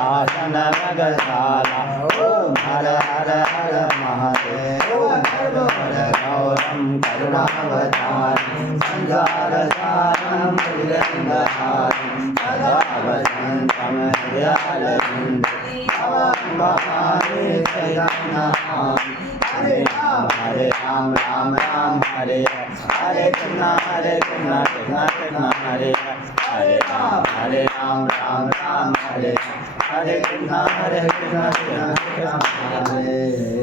आसन भगशाला ओम हर हर हर महादेव ओम हर हर गौरम करुणावतारं संसारसारं भुजगेन्द्रहारं सदा वसन्तं हृदयारविन्दे हरे राम राम राम हरे हरे कृष्ण कृष्ण कृष्ण हरे हरे राम राम राम हरे हरे कृष्ण कृष्ण कृष्ण हरे